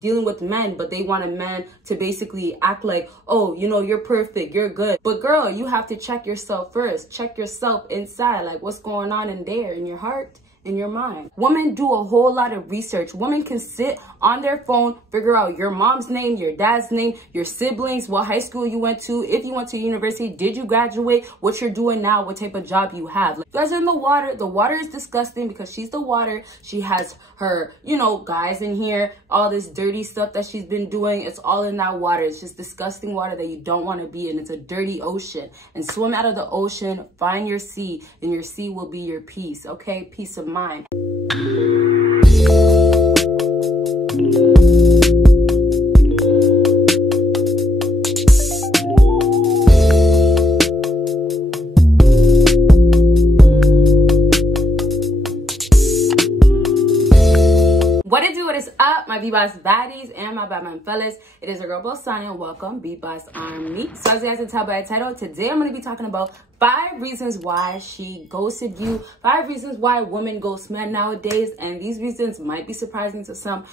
dealing with men, but they want a man to basically act like, oh, you know, you're perfect, you're good. But girl, you have to check yourself first. Check yourself inside, like what's going on in there, in your heart, in your mind. Women do a whole lot of research. Women can sit on their phone, figure out your mom's name, your dad's name, your siblings, what high school you went to, if you went to university, did you graduate, what you're doing now, what type of job you have. Like, you guys are in the water. The water is disgusting because she's the water. She has her, you know, guys in here, all this dirty stuff that she's been doing. It's all in that water. It's just disgusting water that you don't want to be in. It's a dirty ocean. And swim out of the ocean, find your sea, and your sea will be your peace, okay? Peace of mind. What is up, my BBossBaddies and my Batman fellas? It is your girl Bosana and welcome BBossArmy. So as you guys can tell by the title, today I'm going to be talking about 5 reasons why she ghosted you, 5 reasons why women ghost men nowadays, and these reasons might be surprising to some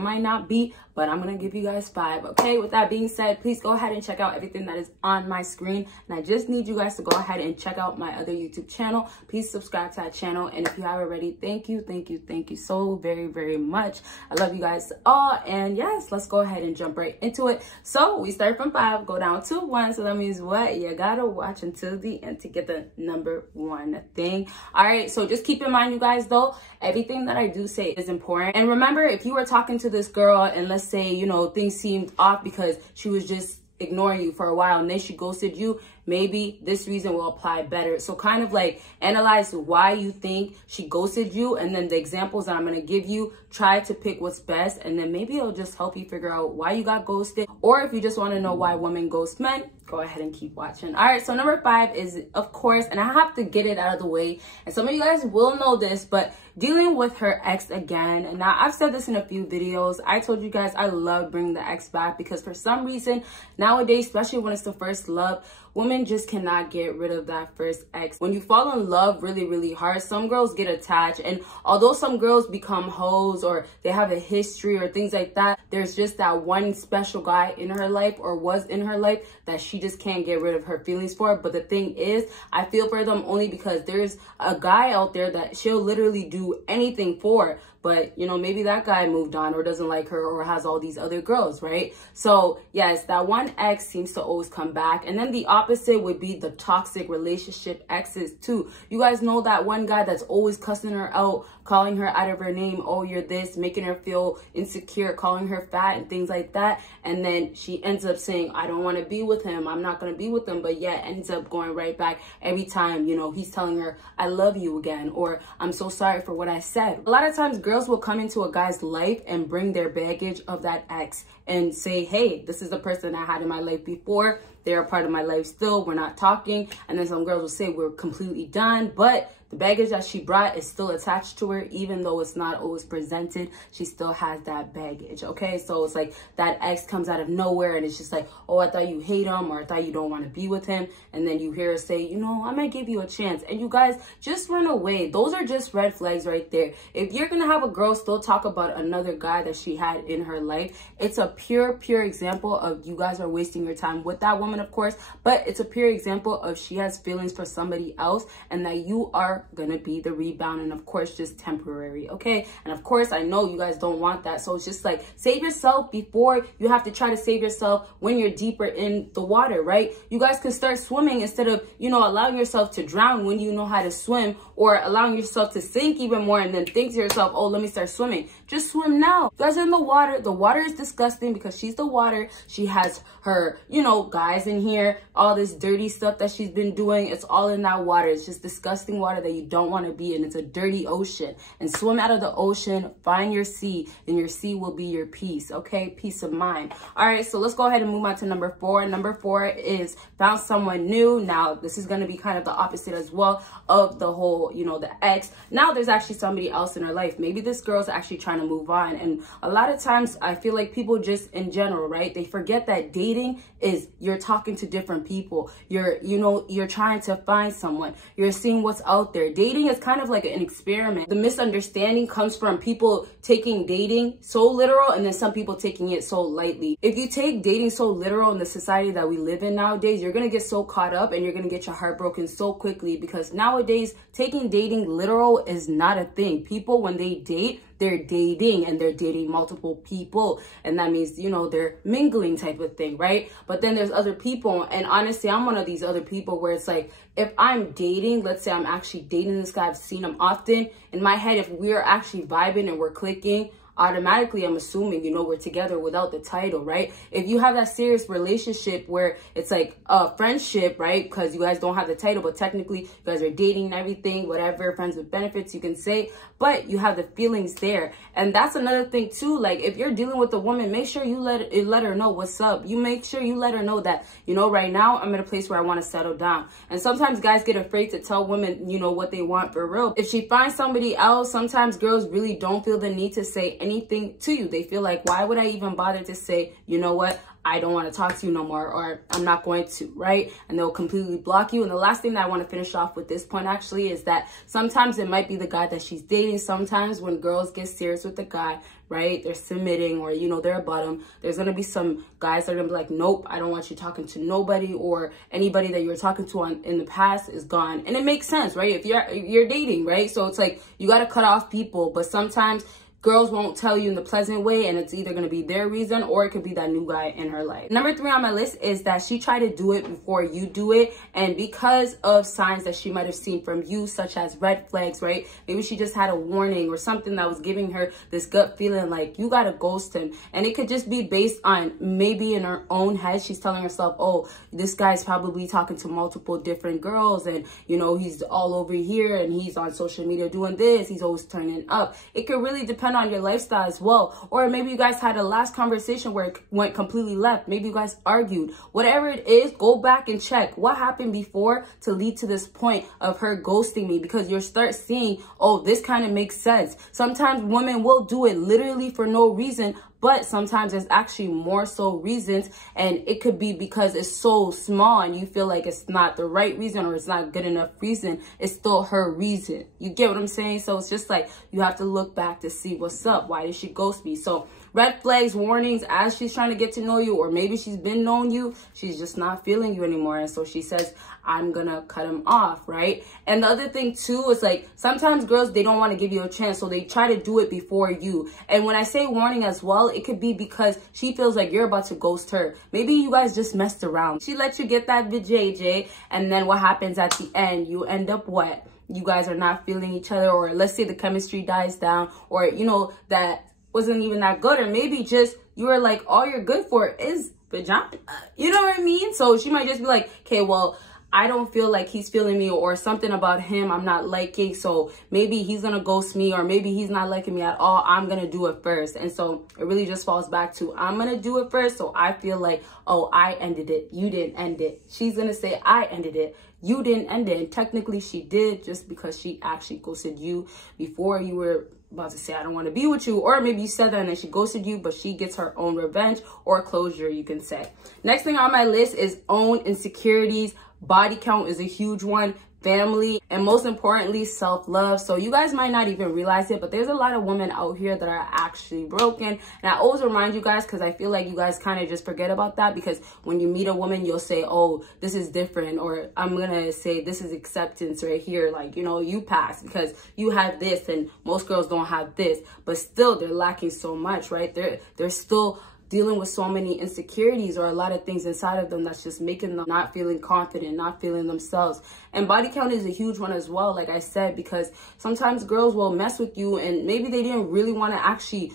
might not be, but I'm gonna give you guys 5. Okay, with that being said, please go ahead and check out everything that is on my screen, and I just need you guys to go ahead and check out my other YouTube channel. Please subscribe to that channel, and if you haven't already, thank you so very much. I love you guys all, and yes, let's go ahead and jump right into it. So we start from 5, go down to 1, so that means what? You gotta watch until the end to get the number 1 thing. All right, so just keep in mind, you guys, though, everything that I do say is important. And remember, if you were talking to this girl and let's say, you know, things seemed off because she was just ignoring you for a while and then she ghosted you, maybe this reason will apply better. So kind of like analyze why you think she ghosted you, and then the examples that I'm going to give you, try to pick what's best, and then maybe it'll just help you figure out why you got ghosted. Or if you just want to know why women ghost men, go ahead and keep watching. All right, so number 5 is, of course, and I have to get it out of the way, and some of you guys will know this, but dealing with her ex again. And now I've said this in a few videos. I told you guys I love bringing the ex back because for some reason nowadays, especially when it's the first love, women just cannot get rid of that first ex. When you fall in love really hard, some girls get attached, and although some girls become hoes or they have a history or things like that, there's just that one special guy in her life or was in her life that she just can't get rid of her feelings for. But the thing is, I feel for them only because there's a guy out there that she'll literally do anything for, but you know, maybe that guy moved on or doesn't like her or has all these other girls, right? So yes, that one ex seems to always come back. And then the opposite would be the toxic relationship exes too. You guys know that one guy that's always cussing her out, calling her out of her name, oh, you're this, making her feel insecure, calling her fat and things like that. And then she ends up saying, I don't want to be with him, I'm not going to be with him, but yet ends up going right back every time, you know, he's telling her, I love you again, or I'm so sorry for what I said. A lot of times girls will come into a guy's life and bring their baggage of that ex and say, hey, this is the person I had in my life before, they're a part of my life still, we're not talking. And then some girls will say we're completely done, but the baggage that she brought is still attached to her, even though it's not always presented. She still has that baggage, okay? So it's like that ex comes out of nowhere and it's just like, oh, I thought you hate him, or I thought you don't want to be with him. And then you hear her say, you know, I might give you a chance. And you guys, just run away. Those are just red flags right there. If you're going to have a girl still talk about another guy that she had in her life, it's a pure example of you guys are wasting your time with that woman, of course, but it's a pure example of she has feelings for somebody else and that you are gonna be the rebound, and of course just temporary, okay? And of course I know you guys don't want that, so it's just like save yourself before you have to try to save yourself when you're deeper in the water, right? You guys can start swimming instead of, you know, allowing yourself to drown when you know how to swim, or allowing yourself to sink even more and then think to yourself, oh, let me start swimming. Just swim now. You guys are in the water. The water is disgusting because she's the water. She has her, you know, guys in here, all this dirty stuff that she's been doing. It's all in that water. It's just disgusting water that you don't want to be in. It's a dirty ocean. And swim out of the ocean, find your sea, and your sea will be your peace, okay? Peace of mind. All right, so let's go ahead and move on to number 4. Number 4 is found someone new. Now, this is going to be kind of the opposite as well of the whole, you know, the ex. Now there's actually somebody else in her life. Maybe this girl's actually trying to move on. And a lot of times I feel like people just in general, right, they forget that dating is you're talking to different people. You're, you know, you're trying to find someone. You're seeing what's out there. there. Dating is kind of like an experiment. The misunderstanding comes from people taking dating so literal and then some people taking it so lightly. If you take dating so literal in the society that we live in nowadays, you're gonna get so caught up and you're gonna get your heart broken so quickly, because nowadays taking dating literal is not a thing. People, when they date, they're dating and they're dating multiple people, and that means, you know, they're mingling type of thing, right? But then there's other people, and honestly, I'm one of these other people where it's like, if I'm dating, let's say I'm actually dating this guy, I've seen him often, in my head, if we're actually vibing and we're clicking, automatically I'm assuming, you know, we're together without the title, right? If you have that serious relationship where it's like a friendship, right, because you guys don't have the title, but technically you guys are dating and everything, whatever, friends with benefits, you can say, but you have the feelings there. And that's another thing too. Like, if you're dealing with a woman, make sure you let her know what's up. You make sure you let her know that, you know, right now I'm in a place where I want to settle down. And sometimes guys get afraid to tell women, you know, what they want for real. If she finds somebody else, sometimes girls really don't feel the need to say anything to you. They feel like, why would I even bother to say, you know what, I don't want to talk to you no more, or I'm not going to, right? And they'll completely block you. And the last thing that I want to finish off with this point actually is that sometimes it might be the guy that she's dating. Sometimes when girls get serious with the guy, right, they're submitting, or, you know, they're a bottom, there's going to be some guys that are going to be like, nope, I don't want you talking to nobody, or anybody that you were talking to in the past is gone. And it makes sense, right? If you're dating, right? So it's like, you got to cut off people, but sometimes girls won't tell you in the pleasant way, and it's either going to be their reason or it could be that new guy in her life. Number 3 on my list is that she tried to do it before you do it, and because of signs that she might have seen from you, such as red flags, right? Maybe she just had a warning or something that was giving her this gut feeling like you gotta ghost him. And it could just be based on maybe in her own head, she's telling herself, oh, this guy's probably talking to multiple different girls, and, you know, he's all over here and he's on social media doing this, he's always turning up. It could really depend on your lifestyle as well. Or maybe you guys had a last conversation where it went completely left. Maybe you guys argued. Whatever it is, go back and check what happened before to lead to this point of her ghosting me, because you'll start seeing, oh, this kind of makes sense. Sometimes women will do it literally for no reason, but sometimes there's actually more so reasons, and it could be because it's so small and you feel like it's not the right reason or it's not good enough reason. It's still her reason. You get what I'm saying? So it's just like, you have to look back to see what's up. Why did she ghost me? So red flags, warnings as she's trying to get to know you, or maybe she's been knowing you, she's just not feeling you anymore, and so she says, I'm gonna cut him off, right? And the other thing too is like, sometimes girls, they don't want to give you a chance, so they try to do it before you. And when I say warning as well, it could be because she feels like you're about to ghost her. Maybe you guys just messed around. She let you get that JJ, and then what happens at the end? You end up what? You guys are not feeling each other, or let's say the chemistry dies down, or, you know, that wasn't even that good, or maybe just you were like, all you're good for is vagina. You know what I mean? So she might just be like, okay, well, I don't feel like he's feeling me, or something about him I'm not liking, so maybe he's gonna ghost me, or maybe he's not liking me at all. I'm gonna do it first. And so it really just falls back to, I'm gonna do it first, so I feel like, oh, I ended it, you didn't end it. She's gonna say, I ended it, you didn't end it. And technically she did, just because she actually ghosted you before you were about to say, I don't want to be with you. Or maybe you said that and then she ghosted you, but she gets her own revenge or closure, you can say. Next thing on my list is own insecurities. Body count is a huge one. Family, and most importantly, self-love. So you guys might not even realize it, but there's a lot of women out here that are actually broken. And I always remind you guys, because I feel like you guys kind of just forget about that, because when you meet a woman, you'll say, oh, this is different, or I'm gonna say this is acceptance right here, like, you know, you pass because you have this and most girls don't have this. But still, they're lacking so much, right? They're still dealing with so many insecurities, or a lot of things inside of them that's just making them not feeling confident, not feeling themselves. And body count is a huge one as well, like I said, because sometimes girls will mess with you and maybe they didn't really want to actually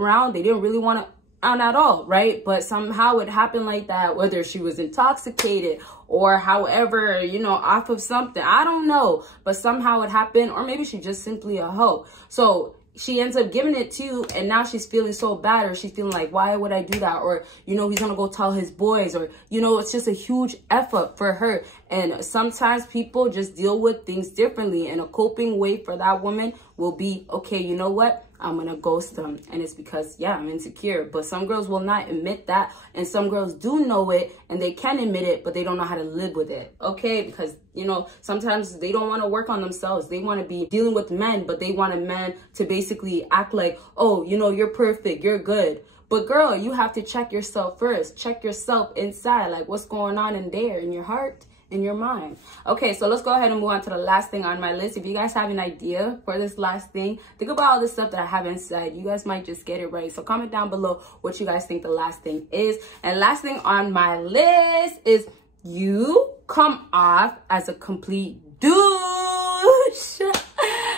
around, they didn't really want to out at all, right? But somehow it happened like that, whether she was intoxicated or however, you know, off of something, I don't know, but somehow it happened, or maybe she's just simply a hoe. So she ends up giving it to you, and now she's feeling so bad, or she's feeling like, why would I do that? Or, you know, he's gonna go tell his boys, or, you know, it's just a huge effort for her. And sometimes people just deal with things differently, and a coping way for that woman will be, okay, you know what? I'm gonna ghost them, and it's because, yeah, I'm insecure. But some girls will not admit that, and some girls do know it and they can admit it, but they don't know how to live with it, okay? Because, you know, sometimes they don't want to work on themselves. They want to be dealing with men, but they want a man to basically act like, oh, you know, you're perfect, you're good. But girl, you have to check yourself first. Check yourself inside, like what's going on in there, in your heart, in your mind. Okay, so let's go ahead and move on to the last thing on my list. If you guys have an idea for this last thing, think about all the stuff that I haven't said. You guys might just get it right. So comment down below what you guys think the last thing is. And last thing on my list is you come off as a complete douche.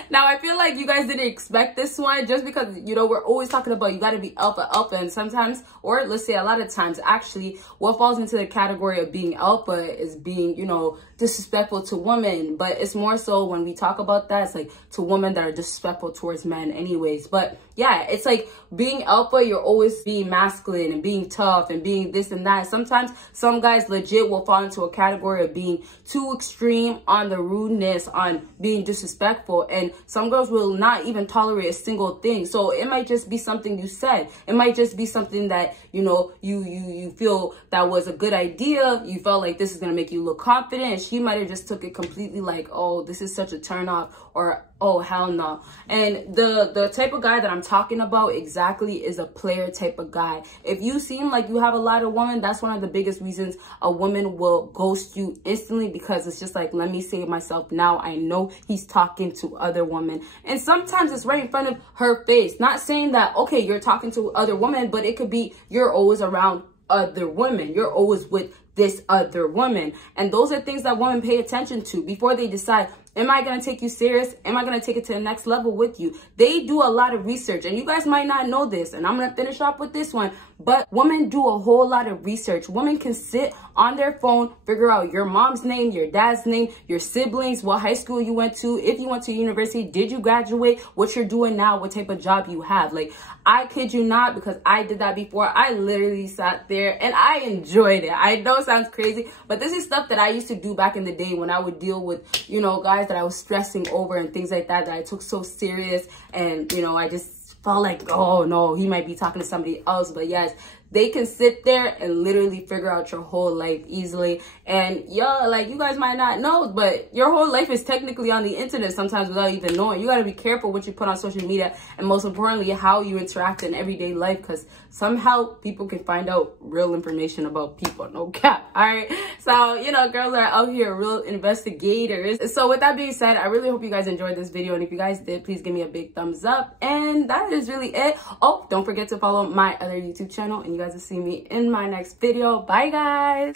Now, I feel like you guys didn't expect this one, just because, you know, we're always talking about you got to be alpha, and sometimes, or let's say a lot of times, actually, what falls into the category of being alpha is being, you know, disrespectful to women. But it's more so when we talk about that, it's like to women that are disrespectful towards men anyways. But yeah, it's like being alpha, you're always being masculine and being tough and being this and that. Sometimes some guys legit will fall into a category of being too extreme on the rudeness, on being disrespectful, and some girls will not even tolerate a single thing. So it might just be something you said. It might just be something that, you know, you feel that was a good idea. You felt like this is going to make you look confident. And she might have just took it completely like, oh, this is such a turn off, or oh, hell no. And the type of guy that I'm talking about exactly is a player type of guy. If you seem like you have a lot of women, that's one of the biggest reasons a woman will ghost you instantly, because it's just like, let me save myself now. I know he's talking to other women. And sometimes it's right in front of her face. Not saying that, okay, you're talking to other women, but it could be you're always around other women. You're always with this other woman. And those are things that women pay attention to before they decide, am I going to take you serious? Am I going to take it to the next level with you? They do a lot of research, and you guys might not know this, and I'm going to finish off with this one, but women do a whole lot of research. Women can sit on their phone, figure out your mom's name, your dad's name, your siblings, what high school you went to, if you went to university, did you graduate, what you're doing now, what type of job you have. Like, I kid you not, because I did that before. I literally sat there and I enjoyed it. I know it sounds crazy, but this is stuff that I used to do back in the day when I would deal with, you know, guys that I was stressing over and things like that I took so serious. And, you know, I just felt like, oh no, he might be talking to somebody else. But yes, they can sit there and literally figure out your whole life easily. And yo, like, you guys might not know, but your whole life is technically on the internet sometimes without even knowing. You got to be careful what you put on social media, and most importantly, how you interact in everyday life, because somehow people can find out real information about people. No cap. All right. So, you know, girls are out here real investigators. So with that being said, I really hope you guys enjoyed this video. And if you guys did, please give me a big thumbs up. And that is really it. Oh, don't forget to follow my other YouTube channel, and you guys will see me in my next video. Bye, guys.